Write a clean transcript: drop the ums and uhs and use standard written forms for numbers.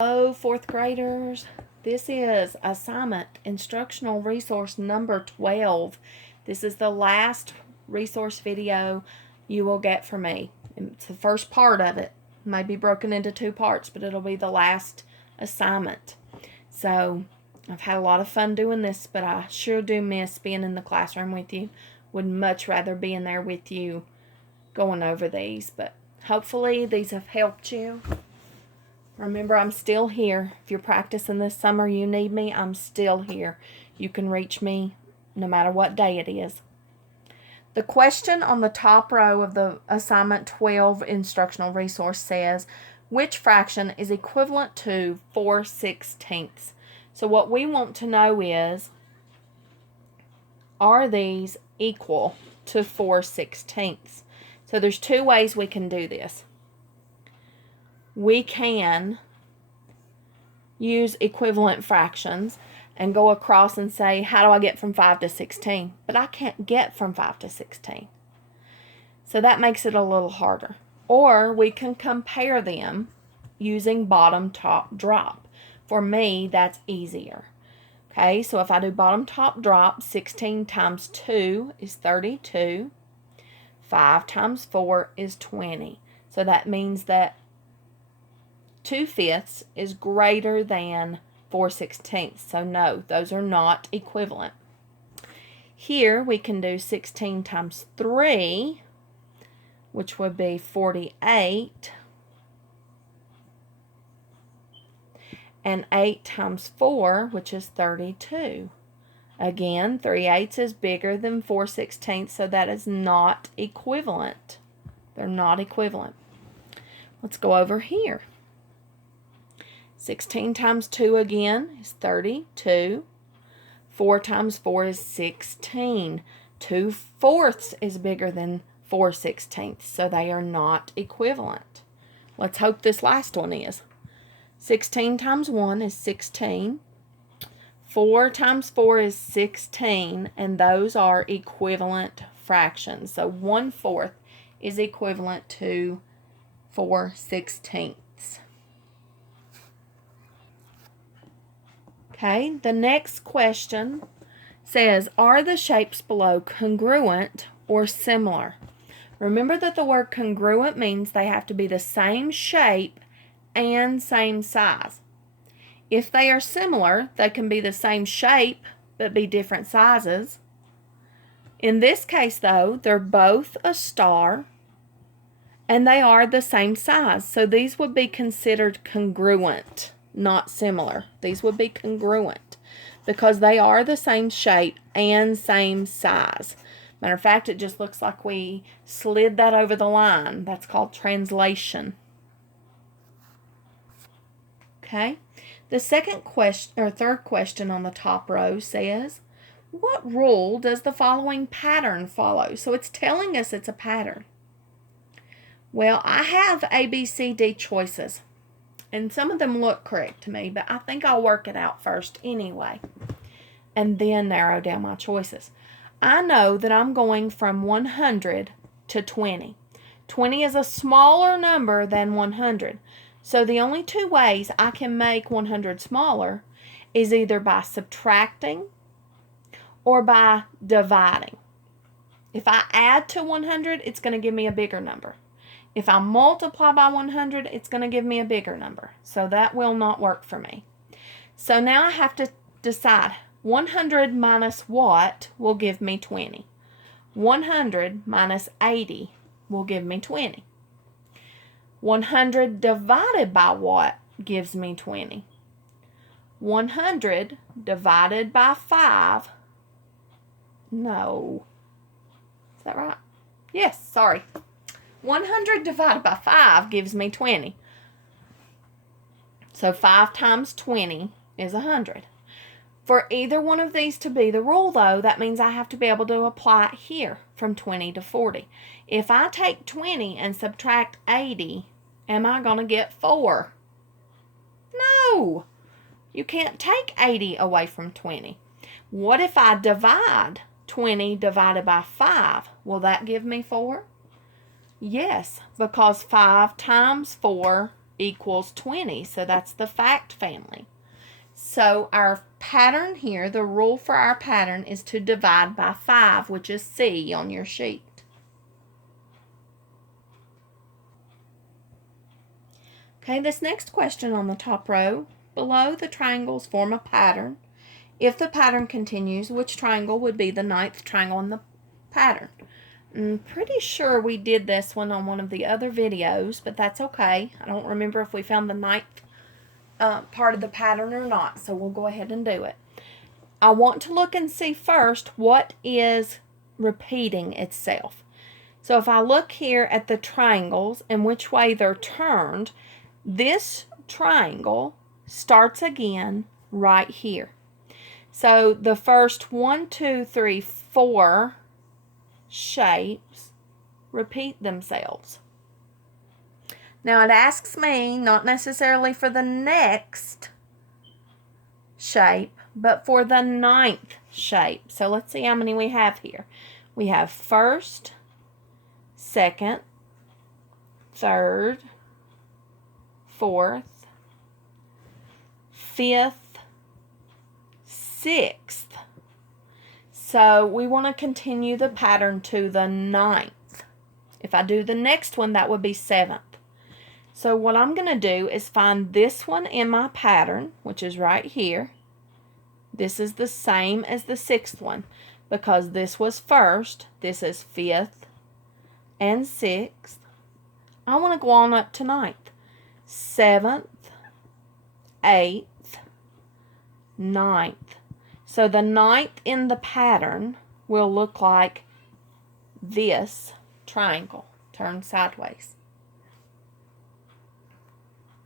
Hello, fourth graders. This is assignment instructional resource number 12. This is the last resource video you will get from me. It's the first part of it. It may be broken into two parts, but it'll be the last assignment. So I've had a lot of fun doing this, but I sure do miss being in the classroom with you. Would much rather be in there with you going over these, but hopefully these have helped you. Remember, I'm still here. If you're practicing this summer, you need me, I'm still here. You can reach me no matter what day it is. The question on the top row of the assignment 12 instructional resource says, which fraction is equivalent to 4/16? So what we want to know is, are these equal to 4/16? So there's two ways we can do this. We can use equivalent fractions and go across and say, how do I get from 5 to 16? But I can't get from 5 to 16. So that makes it a little harder. Or we can compare them using bottom, top, drop. For me, that's easier. Okay, so if I do bottom, top, drop, 16 times 2 is 32. 5 times 4 is 20. So that means that 2/5 is greater than 4/16. So no, those are not equivalent. Here we can do 16 times 3, which would be 48. And 8 times 4, which is 32. Again, 3/8 is bigger than 4/16, so that is not equivalent. They're not equivalent. Let's go over here. 16 times 2 again is 32. 4 times 4 is 16. 2/4 is bigger than 4/16, so they are not equivalent. Let's hope this last one is. 16 times 1 is 16. 4 times 4 is 16, and those are equivalent fractions. So 1/4 is equivalent to 4/16. Okay, the next question says, are the shapes below congruent or similar? Remember that the word congruent means they have to be the same shape and same size. If they are similar, they can be the same shape but be different sizes. In this case, though, they're both a star and they are the same size. So these would be considered congruent, not similar. These would be congruent because they are the same shape and same size. Matter of fact, it just looks like we slid that over the line. That's called translation. Okay. The second question or third question on the top row says, what rule does the following pattern follow? So it's telling us it's a pattern. Well, I have A, B, C, D choices. And some of them look correct to me, but I think I'll work it out first anyway. And then narrow down my choices. I know that I'm going from 100 to 20. 20 is a smaller number than 100. So the only two ways I can make 100 smaller is either by subtracting or by dividing. If I add to 100, it's going to give me a bigger number. If I multiply by 100, it's going to give me a bigger number. So that will not work for me. So now I have to decide 100 minus what will give me 20. 100 minus 80 will give me 20. 100 divided by what gives me 20? 100 divided by 5. No. Is that right? Yes, sorry. 100 divided by 5 gives me 20. So 5 times 20 is 100. For either one of these to be the rule, though, that means I have to be able to apply it here from 20 to 40. If I take 20 and subtract 80, am I going to get 4? No. You can't take 80 away from 20. What if I divide 20 divided by 5? Will that give me 4? Yes, because 5 times 4 equals 20. So that's the fact family. So our pattern here, the rule for our pattern is to divide by 5, which is C on your sheet. Okay, this next question on the top row, below the triangles form a pattern. If the pattern continues, which triangle would be the 9th triangle in the pattern? I'm pretty sure we did this one on one of the other videos, but that's okay. I don't remember if we found the 9th part of the pattern or not, so we'll go ahead and do it. I want to look and see first what is repeating itself. So if I look here at the triangles and which way they're turned, this triangle starts again right here. So the first 1, 2, 3, 4 shapes repeat themselves. Now it asks me not necessarily for the next shape, but for the 9th shape. So let's see how many we have here. We have first, second, third, fourth, fifth, sixth. So we want to continue the pattern to the 9th. If I do the next one, that would be 7th. So what I'm going to do is find this one in my pattern, which is right here. This is the same as the 6th one because this was first. This is 5th and 6th. I want to go on up to 9th. 7th, 8th, 9th. So the 9th in the pattern will look like this triangle turned sideways.